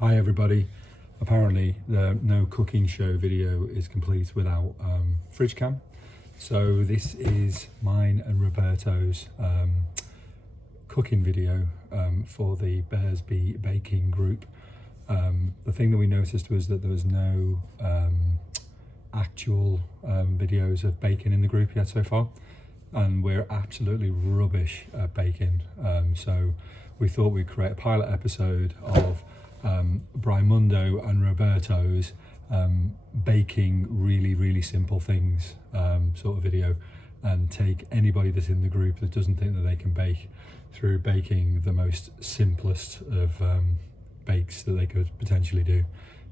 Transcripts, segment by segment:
Hi everybody. Apparently the no cooking show video is complete without fridge cam. So this is mine and Roberto's cooking video for the Bears Be Baking group. The thing that we noticed was that there was no actual videos of baking in the group yet so far, and we're absolutely rubbish at baking. So we thought we'd create a pilot episode of Brimundo and Roperto's baking really simple things sort of video, and take anybody that's in the group that doesn't think that they can bake through baking the most simplest of bakes that they could potentially do.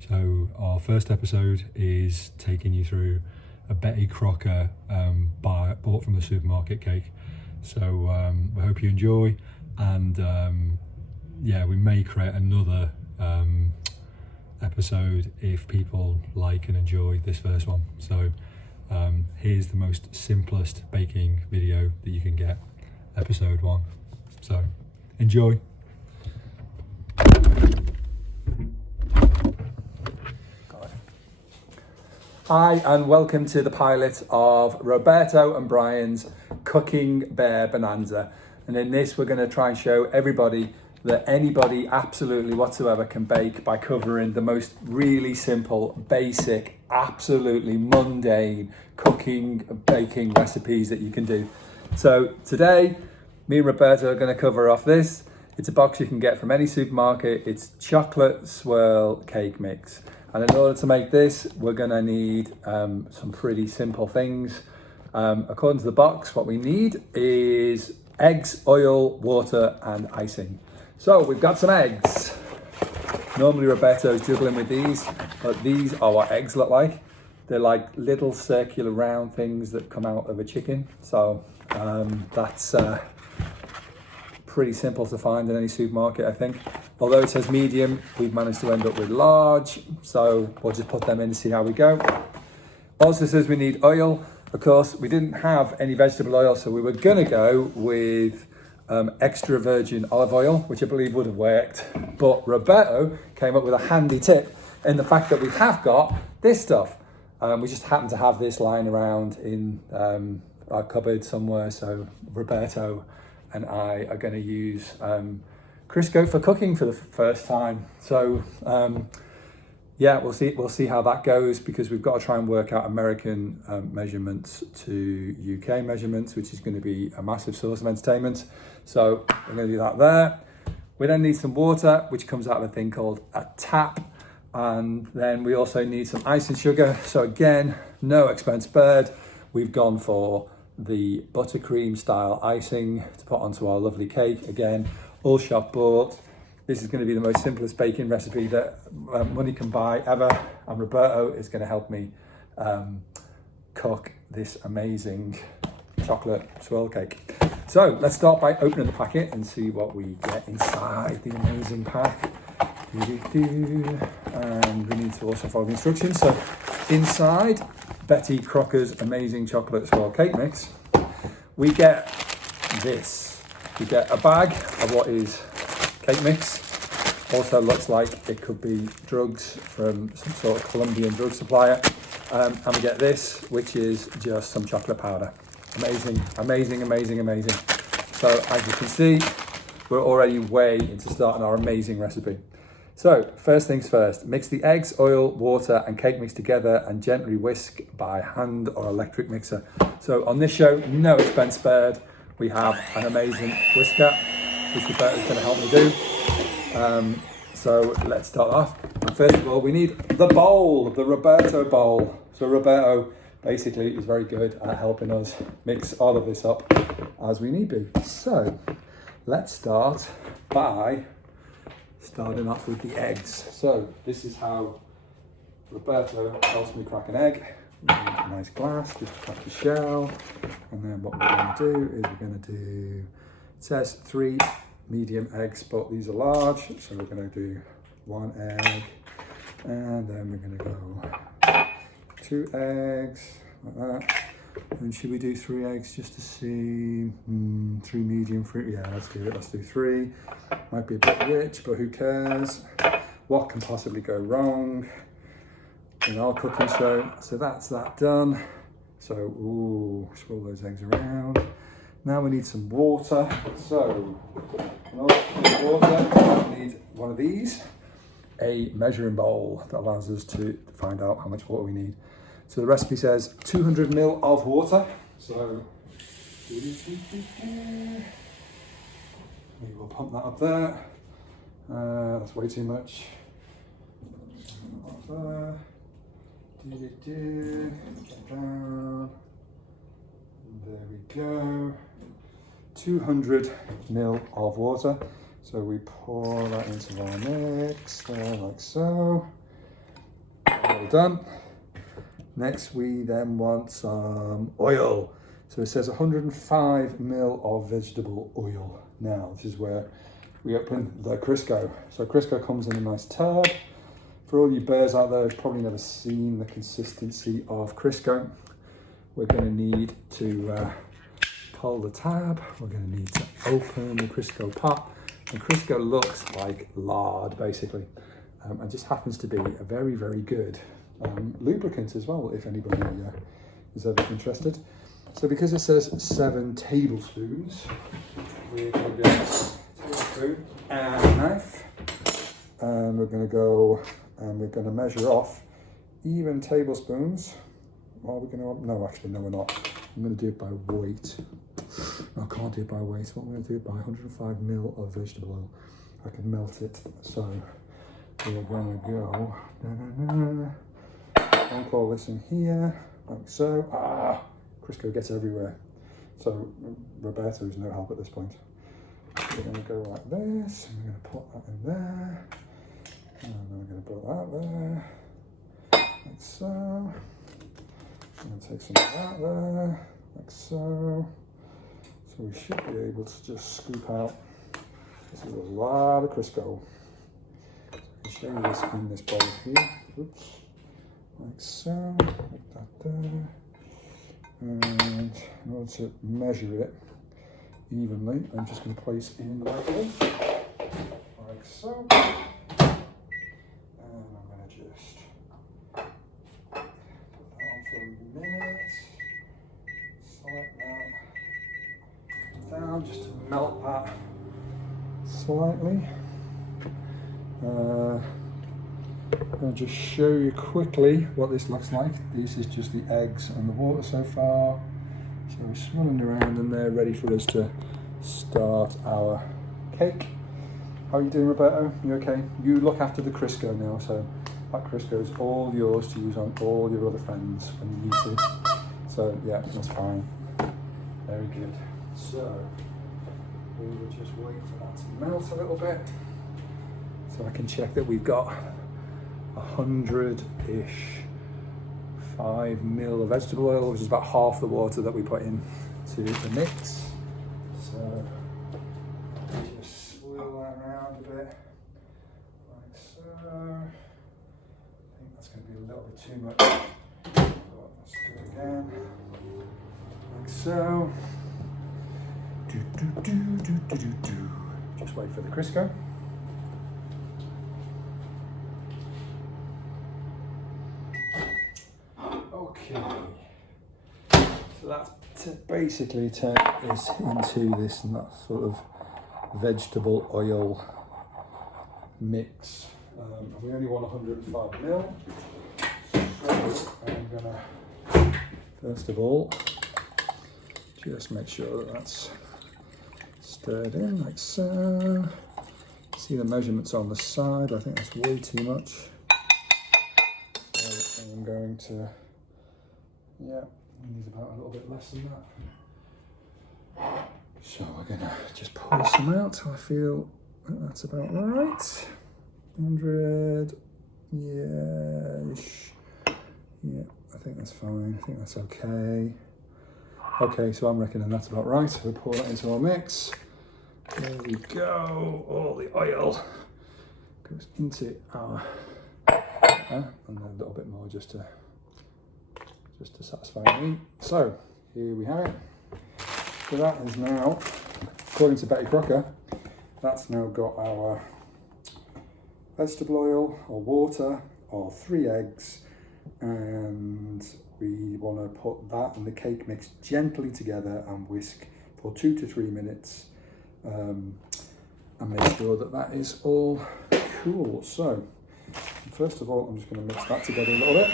So our first episode is taking you through a Betty Crocker bought from the supermarket cake. So we hope you enjoy, and yeah, we may create another episode if people like and enjoy this first one. So here's the most simplest baking video that you can get, episode 1. So enjoy. Hi and welcome to the pilot of Roperto and Brian's Cooking Bear Bonanza. And in this we're going to try and show everybody that anybody absolutely whatsoever can bake by covering the most really simple, basic, absolutely mundane cooking, baking recipes that you can do. So today, me and Roberto are going to cover off this. It's a box you can get from any supermarket. It's chocolate swirl cake mix. And in order to make this, we're going to need some pretty simple things. According to the box, what we need is eggs, oil, water, and icing. So we've got some eggs. Normally Roberto's juggling with these, but these are what eggs look like. They're like little circular round things that come out of a chicken. So that's pretty simple to find in any supermarket, I think. Although it says medium, we've managed to end up with large. So we'll just put them in and see how we go. Also says we need oil. Of course, we didn't have any vegetable oil, so we were gonna go with extra virgin olive oil, which I believe would have worked. But Roberto came up with a handy tip in the fact that we have got this stuff. We just happen to have this lying around in our cupboard somewhere. So Roberto and I are going to use Crisco for cooking for the first time. So yeah, we'll see how that goes, because we've got to try and work out American measurements to UK measurements, which is going to be a massive source of entertainment. So we're going to do that there. We then need some water, which comes out of a thing called a tap. And then we also need some ice and sugar. So again, no expense spared. We've gone for the buttercream style icing to put onto our lovely cake. Again, all shop bought. This is going to be the most simplest baking recipe that money can buy ever. And Roberto is going to help me cook this amazing chocolate swirl cake. So let's start by opening the packet and see what we get inside the amazing pack. And we need to also follow the instructions. So inside Betty Crocker's amazing chocolate swirl cake mix, we get this. We get a bag of what is cake mix. Also looks like it could be drugs from some sort of Colombian drug supplier. And we get this, which is just some chocolate powder. Amazing. So as you can see, we're already way into starting our amazing recipe. So first things first, mix the eggs, oil, water and cake mix together and gently whisk by hand or electric mixer. So on this show, no expense spared. We have an amazing whisker, which Roberto is going to help me do. So let's start off. First of all, we need the bowl, the Roperto bowl. So Roberto basically is very good at helping us mix all of this up as we need be. So let's start by starting off with the eggs. So this is how Roberto helps me crack an egg. We need a nice glass, just crack the shell. And then what we're going to do is we're going to do, it says 3 medium eggs, but these are large. So we're going to do 1 egg. And then we're going to go 2 eggs, like that. And should we do 3 eggs just to see? 3 medium fruit. Yeah, let's do it. Let's do 3. Might be a bit rich, but who cares? what can possibly go wrong in our cooking show. So that's that done. So, ooh, swirl those eggs around. Now we need some water. So, in order to put water, we need one of these, a measuring bowl that allows us to find out how much water we need. So the recipe says 200 ml of water. So, we will pump that up there. That's way too much. Up there. Get down. And there we go. 200 ml of water. So we pour that into our mix there, like so. All done. Next, we then want some oil. So it says 105 ml of vegetable oil. Now, this is where we open the Crisco. So Crisco comes in a nice tub. For all you bears out there who've probably never seen the consistency of Crisco, we're going to need to pull the tab. We're going to need to open the Crisco pot. And Crisco looks like lard, basically. And just happens to be a very, very good lubricant as well, if anybody is ever interested. So because it says 7 tablespoons, we're going to get a tablespoon and a knife. And we're going to go and we're going to measure off even tablespoons. Are we going to? No, actually, no, we're not. I'm going to do it by weight. No, I can't do it by weight. What I'm going to do it by 105 ml of vegetable oil. I can melt it. So we're going to go. I'll call this in here, like so. Crisco gets everywhere. So Roberto is no help at this point. We're going to go like this. And we're going to put that in there. And then we're going to put that there, like so. I'm going to take some of that there, like so. So we should be able to just scoop out. This is a lot of Crisco. So I can show you this in this bowl here. Oops. Like so. Put that there. And in order to measure it evenly, I'm just going to place in lightly, like so. Down just to melt that slightly. I'm going to just show you quickly what this looks like. This is just the eggs and the water so far. So we're swirling around and they're ready for us to start our cake. How are you doing, Roberto? You okay? You look after the Crisco now, so that Crisco is all yours to use on all your other friends when you need to. So yeah, that's fine. Very good. So we will just wait for that to melt a little bit so I can check that we've got 100-ish 5 ml of vegetable oil, which is about half the water that we put in to the mix. So just swirl that around a bit like so. I think that's going to be a little bit too much, but let's do it again like so. Just wait for the Crisco. Okay, so that's to basically turn this into this sort of vegetable oil mix. We only want 105 ml. So I'm gonna first of all just make sure that that's stirred in like so. See the measurements on the side. I think that's way too much. So I'm going to, yeah, we need about a little bit less than that. So we're gonna just pour some out till I feel that's about right. 100, yeah-ish. Yeah, I think that's fine. I think that's okay. Okay, so I'm reckoning that's about right. So we pour that into our mix. There we go. All the oil goes into our, and then a little bit more just to satisfy me. So here we have it. So that is now, according to Betty Crocker, that's now got our vegetable oil or water or 3 eggs, and we want to put that and the cake mix gently together and whisk for 2 to 3 minutes, and make sure that that is all cool. So first of all, I'm just going to mix that together a little bit.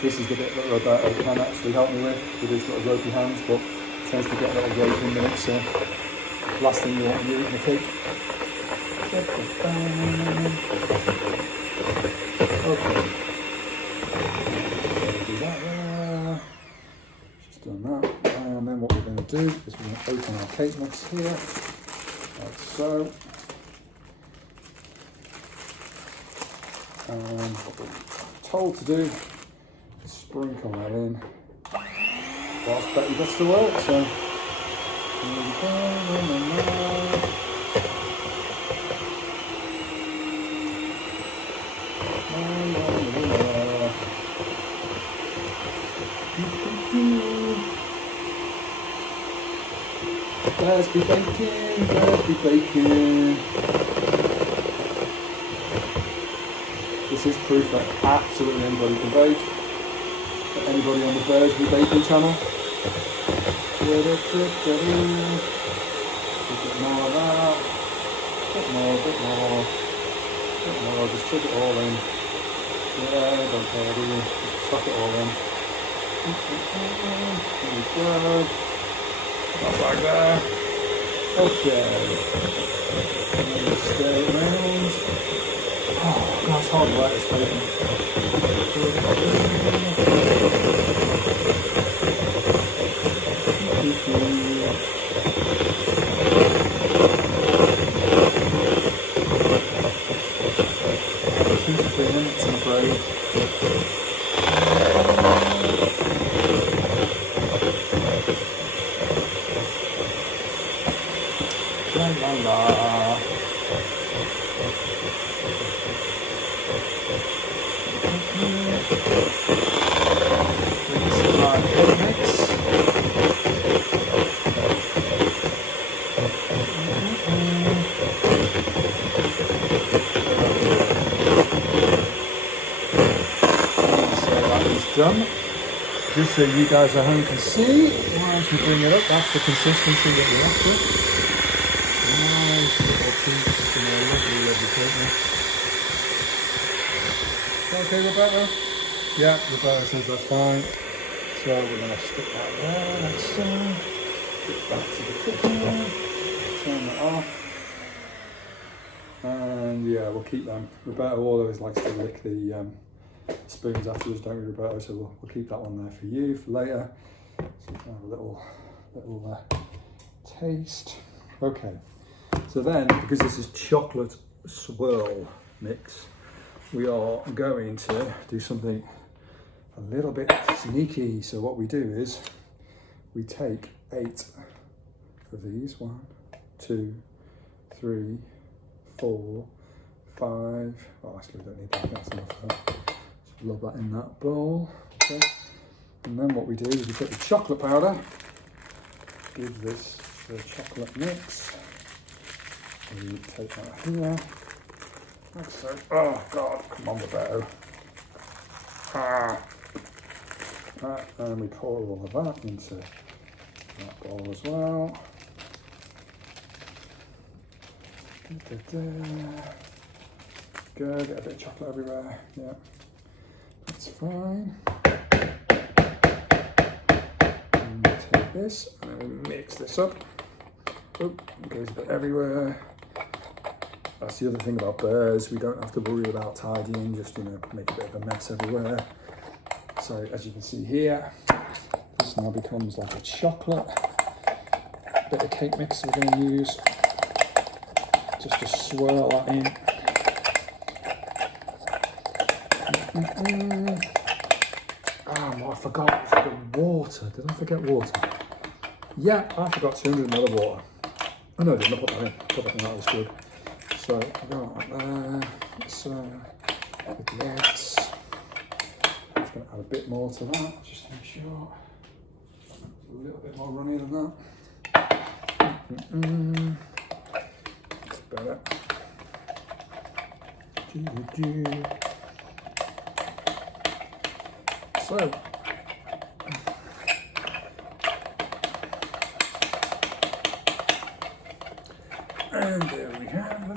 This is the bit that Roberto can actually help me with his little ropey hands, but tends to get a little rope in the mix, so last thing you want to do in the cake. Okay. Do that there. Just done that. And then what we're going to do is we're going to open our cake mix here, like so. And what we're told to do is sprinkle that in whilst Betty does the work. So here we go. Let's be baking, let's be baking. This is proof that absolutely anybody can bake. Anybody on the Bears Be Baking channel. A bit more of that. A bit more. Just chuck it all in. Yeah, don't care, do you? Just chuck it all in. Really good. That's like that. Okay. And then stir it around. Oh, that's hard work, this bacon. Two to 3 minutes in the braid. La la la. This is our cake mix. So that is done. Just so you guys at home can see, I can bring it up. That's the consistency that we're after. Nice little piece, lovely cake mix. Okay, Roberto? Yeah, Roberto says that's fine. So we're going to stick that there, like so. Get back to the kitchen. Turn that off. And yeah, we'll keep them. Roberto always likes to lick the spoons afterwards, don't we, Roberto? So we'll keep that one there for you for later. So you can have a little taste. Okay. So then, because this is chocolate swirl mix, we are going to do something a little bit sneaky. So what we do is we take 8 of these. 1, 2, 3, 4, 5. Oh, actually, we don't need that. That's enough of that. Just rub that in that bowl. Okay. And then what we do is we take the chocolate powder, give this the chocolate mix. We take that here. Like so. Oh God, come on, Roberto. And we pour all of that into that bowl as well. Good, get a bit of chocolate everywhere. Yeah, that's fine. And we take this and then we mix this up. Oop, it goes a bit everywhere. That's the other thing about bears, we don't have to worry about tidying, just make a bit of a mess everywhere. So as you can see here, this now becomes like a chocolate bit of cake mix we're going to use just to swirl that in. Oh, I forgot water. Did I forget water? Yeah, I forgot 200 ml of water. Oh no, I didn't. I put that in. That was good. So I go like there. So with the eggs, I'm just going to add a bit more to that, just to make sure it's a little bit more runny than that. That's better. So, and there we have it.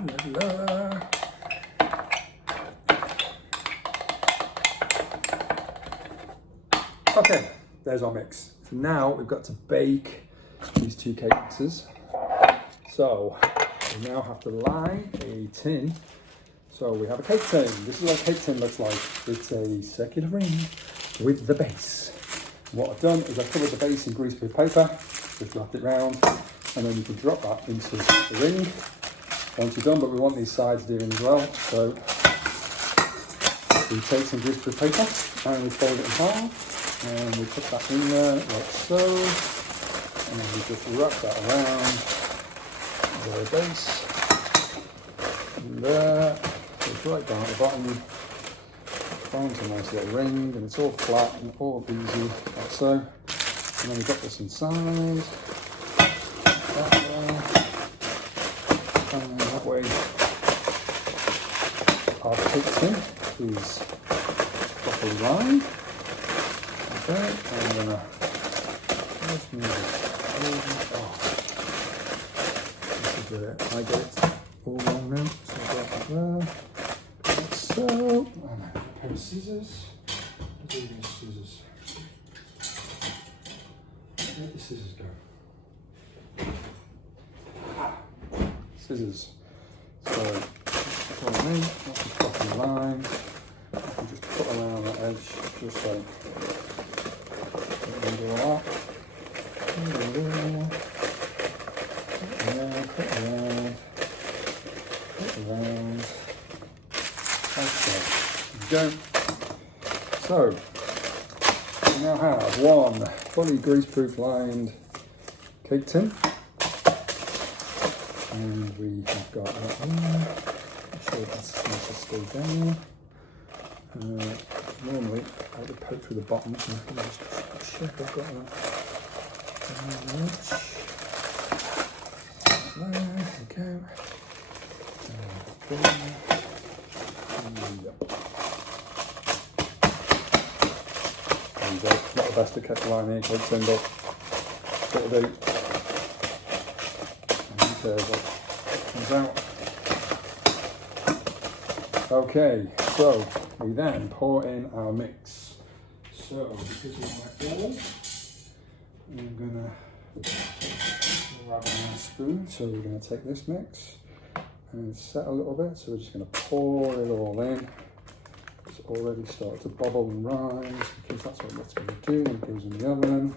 Okay, there's our mix. So now we've got to bake these two cake mixes. So we now have to line a tin. So we have a cake tin. This is what a cake tin looks like. It's a circular ring with the base. What I've done is I've covered the base in greaseproof paper, just wrapped it round, and then you can drop that into the ring once you're done, but we want these sides doing as well. So we take some greaseproof paper and we fold it in half. And we put that in there like so, and then we just wrap that around the base, and there, it's right down at the bottom, forms a nice little ring, and it's all flat and all easy, like so, and then we got this inside, that there, and then that way our cake tin is properly lined. Okay, I'm gonna just move it over. Oh, this is it. I get it all wrong now. So I got it there. Like so. And a pair of scissors. Where do these scissors? Where do the scissors go? Scissors. So what I mean, that's just properly lined. I can just cut around that edge, just like. Do that. Put around. Okay, there we go. So we now have one fully greaseproof lined cake tin, and we have got that one. Make sure that's nice to stay down. Normally I would poke through the bottom, so I can just check I've got that. There we go. There you go. Not the best to keep lining cake tin, but it'll do. And there's what comes out. Okay, so we then pour in our mix. So, because of my ball, I'm gonna grab a spoon. So we're gonna take this mix and set a little bit. So we're just gonna pour it all in. It's already started to bubble and rise because that's what it's gonna do when it goes in the oven.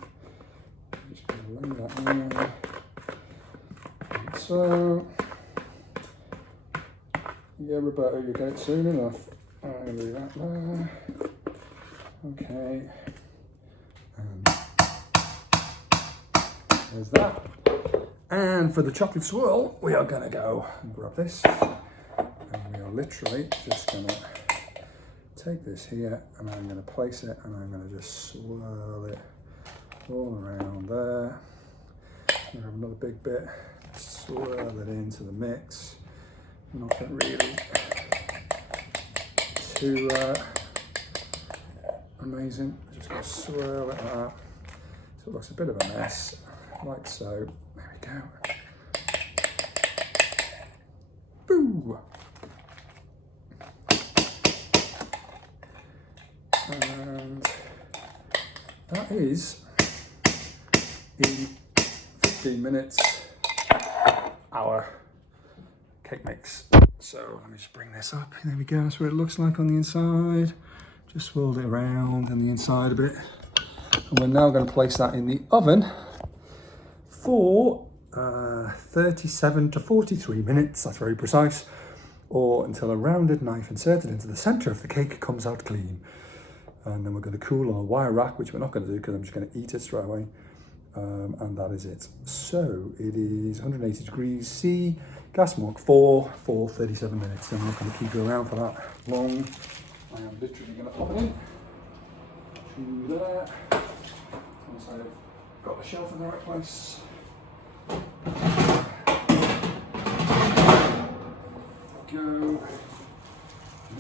I'm just gonna lay that in. Like so. Yeah, Roberto, you get it soon enough. I'm going to do that there. Okay. And there's that. And for the chocolate swirl, we are going to go and grab this. And we are literally just going to take this here and I'm going to place it and I'm going to just swirl it all around there. I'm going to have another big bit. Swirl it into the mix. Nothing really too amazing. I'm just going to swirl it out so it looks a bit of a mess, like so. There we go. Boo! And that is in 15 minutes our cake mix. So let me just bring this up. There we go. That's what it looks like on the inside. Just swirled it around on the inside a bit. And we're now going to place that in the oven for 37 to 43 minutes. That's very precise. Or until a rounded knife inserted into the center of the cake comes out clean. And then we're going to cool on a wire rack, which we're not going to do because I'm just going to eat it straight away. And that is it. So it is 180 degrees C, gas mark 4 for 37 minutes. I'm not going to keep you around for that long. I am literally going to pop it in to there. Once I've got the shelf in the right place.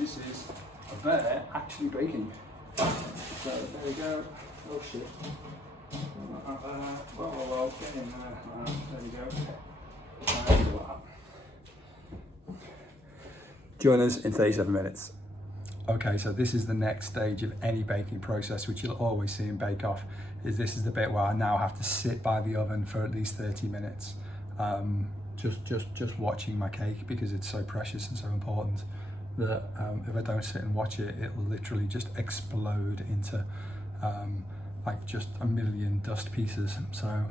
this is a bear actually baking. So there we go. Oh shit. Whoa, get in there. There we go. Join us in 37 minutes. Okay, so this is the next stage of any baking process, which you'll always see in Bake Off. This is the bit where I now have to sit by the oven for at least 30 minutes, just watching my cake, because it's so precious and so important that if I don't sit and watch it, it'll literally just explode into like just a million dust pieces. So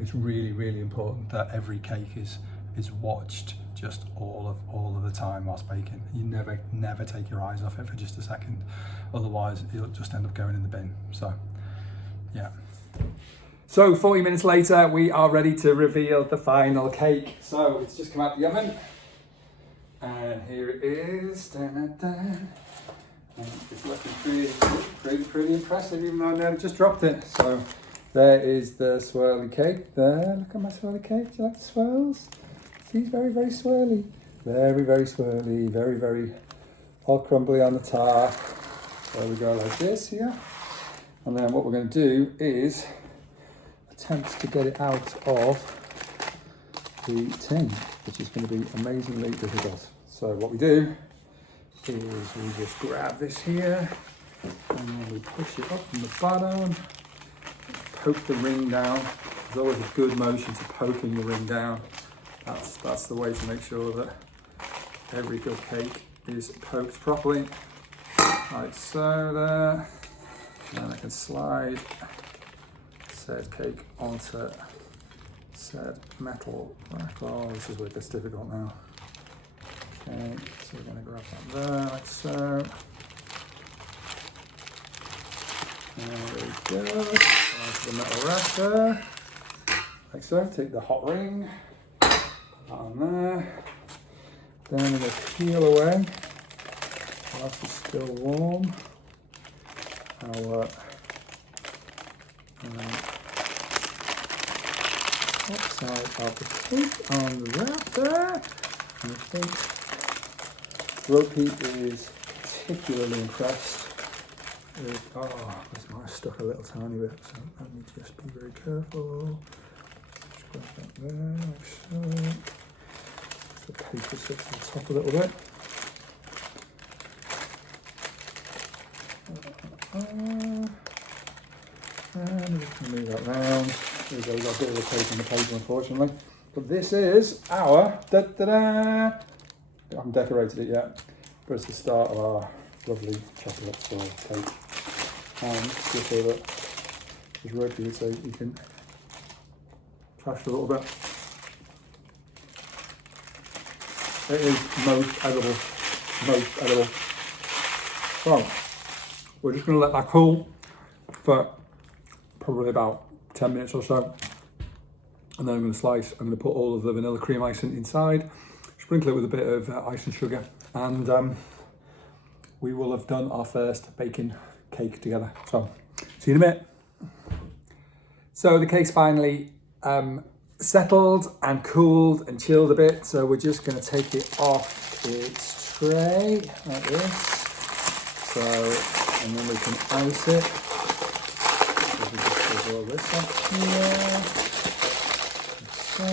it's really, really important that every cake is watched just all of the time whilst baking. You never take your eyes off it for just a second, otherwise it'll just end up going in the bin. So yeah. So 40 minutes later, we are ready to reveal the final cake. So it's just come out the oven, and here it is. Dun, dun. And it's looking pretty impressive, even though I nearly just dropped it. So there is the swirly cake there. Look at my swirly cake. Do you like the swirls? He's very, very swirly. Very, very swirly. Very, very all crumbly on the top. There we go, like this here. And then what we're going to do is attempt to get it out of the tin, which is going to be amazingly difficult. So what we do is we just grab this here and then we push it up from the bottom, poke the ring down. There's always a good motion to poking the ring down. That's the way to make sure that every good cake is poked properly, like so there. And then I can slide said cake onto said metal rack. Oh, this is where it gets difficult now. Okay, so we're going to grab that there, like so. There we go. Onto the metal rack there, like so. Take the hot ring, put that on there. Then I'm going to peel away, whilst it's still warm, our top side of the cake on the wrap there. And I think Ropey is particularly impressed with, this might have stuck a little tiny bit, so let me just be very careful. Just grab that there, like so. The paper sits on top a little bit. And we're just going to move that round. There we go, we've got a bit of a tape on the paper, unfortunately. But this is our, da-da-da! I haven't decorated it yet, but it's the start of our lovely chocolate swirl cake. And just so that, as Roperto would say, you can trash it a little bit. It is most edible, most edible. So, we're just going to let that cool for probably about 10 minutes or so. And then I'm going to slice, I'm going to put all of the vanilla cream icing inside, sprinkle it with a bit of ice and sugar, and we will have done our first baking cake together. So, see you in a minute. So the cake's finally settled and cooled and chilled a bit, so we're just going to take it off its tray like this. So, and then we can ice it. So we just put all this up here. So,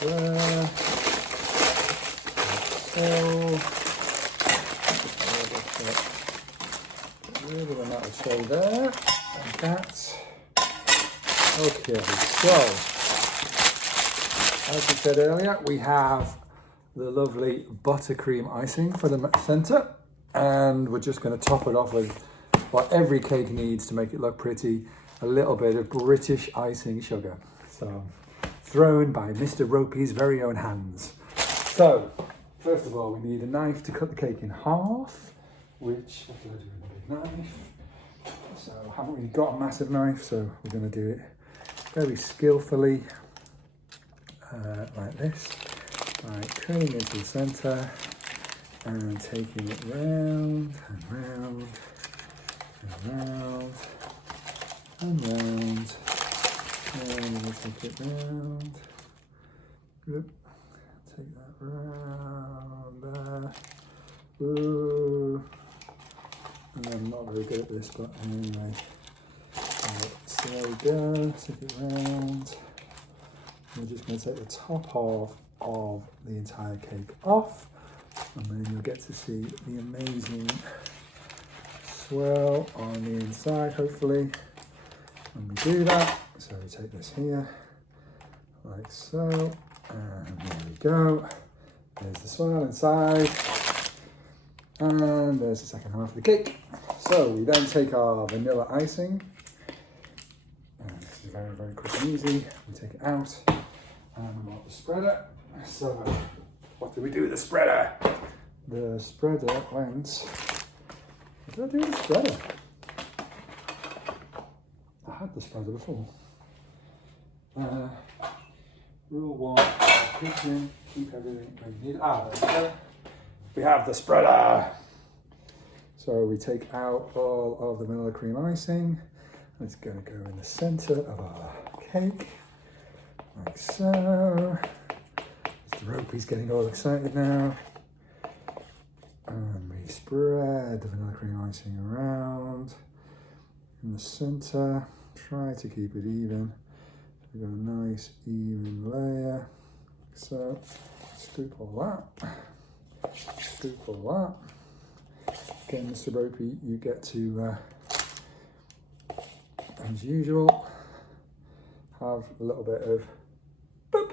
there. So, get rid of the metal tray there, like that. Okay, so, as we said earlier, we have the lovely buttercream icing for the centre, and we're just going to top it off with what every cake needs to make it look pretty, a little bit of British icing sugar. So, thrown by Mr. Roperto's very own hands. So, first of all, we need a knife to cut the cake in half, which, what do I do with a big knife? So, I haven't really got a massive knife, so we're going to do it very skillfully, like this, by curling into the centre and taking it round and round and round and round, and we'll take it round, take that round there. Ooh. And I'm not very good at this, but anyway. Right, so there we go, take it round. We're just going to take the top half of the entire cake off, and then you'll get to see the amazing swirl on the inside, hopefully, when we do that. So we take this here, like so, and there we go. There's the swirl inside, and there's the second half of the cake. So we then take our vanilla icing, and this is very, very quick and easy. We take it out, and we want the spreader. So what do we do with the spreader? The spreader went, what did I do with the spreader? I had the spreader before. Rule 1, kitchen, keep everything where you need it. There we go. We have the spreader. So we take out all of the vanilla cream icing. It's going to go in the center of our cake, like so. The Ropey's getting all excited now. And we spread the vanilla cream icing around in the center. Try to keep it even. We've got a nice even layer. So scoop all that. Scoop all that. Again, Mr. Ropey, you get to, as usual, have a little bit of boop,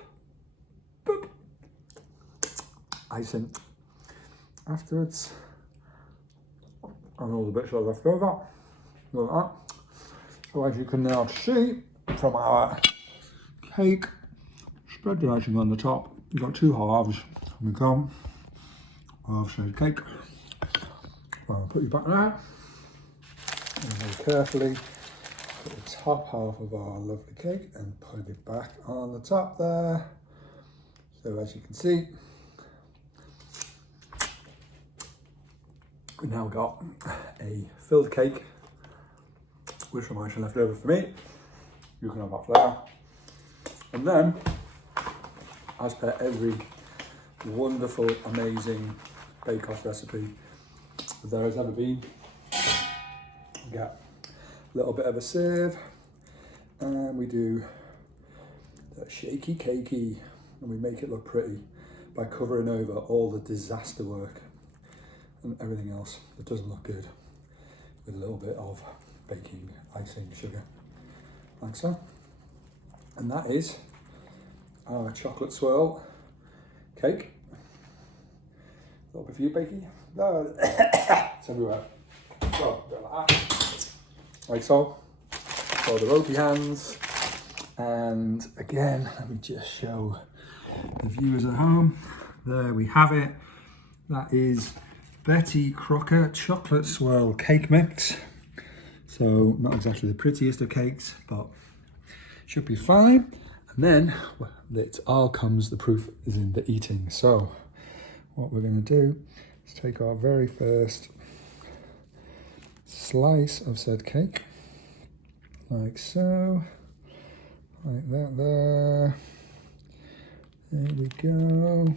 boop, icing afterwards, and all the bits that are left over, like that. So as you can now see from our cake, spread the icing on the top. You've got two halves. We go, half-shaped cake. I'll put you back there, and very carefully put the top half of our lovely cake and put it back on the top there. So as you can see, we've now got a filled cake with some icing left over for me. You can have that there. And then, as per every wonderful, amazing bake-off recipe there has ever been, get a little bit of a sieve, and we do the shaky cakey, and we make it look pretty by covering over all the disaster work and everything else that doesn't look good with a little bit of baking icing sugar, like so. And that is our chocolate swirl cake. A little bit for you, Bakey. No, it's everywhere. So, like that. Like so. For the ropey hands. And again, let me just show the viewers at home. There we have it. That is Betty Crocker chocolate swirl cake mix. So not exactly the prettiest of cakes, but should be fine. And then it all comes, the proof is in the eating. So what we're going to do is take our very first slice of said cake, like so, like that there. There we go.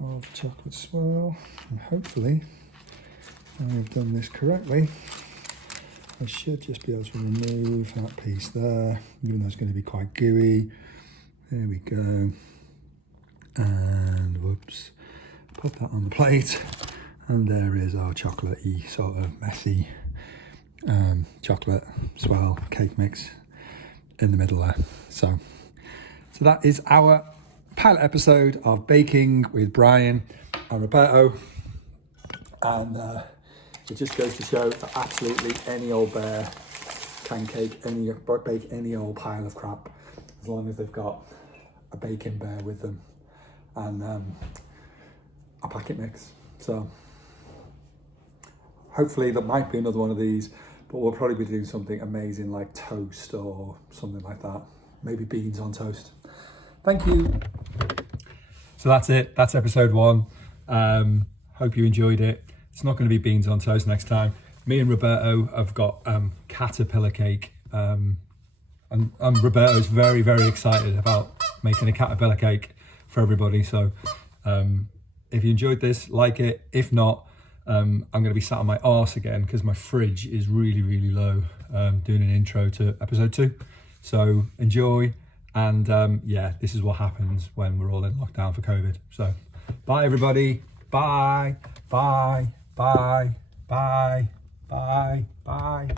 Of chocolate swirl, and hopefully I have done this correctly. I should just be able to remove that piece there, even though it's going to be quite gooey. There we go. And whoops, put that on the plate. And there is our chocolate-y, sort of messy chocolate swirl cake mix in the middle there. So that is our pilot episode of Baking with Brian and Roberto. And it just goes to show that absolutely any old bear can bake any old pile of crap, as long as they've got a baking bear with them and a packet mix. So hopefully there might be another one of these, but we'll probably be doing something amazing like toast or something like that. Maybe beans on toast. Thank you. So that's it. That's episode 1. Hope you enjoyed it. It's not going to be beans on toast next time. Me and Roberto have got caterpillar cake. And Roberto's very, very excited about making a caterpillar cake for everybody. So if you enjoyed this, like it. If not, I'm going to be sat on my arse again because my fridge is really, really low, doing an intro to episode 2. So enjoy. And yeah, this is what happens when we're all in lockdown for COVID. So bye, everybody. Bye, bye, bye, bye, bye, bye.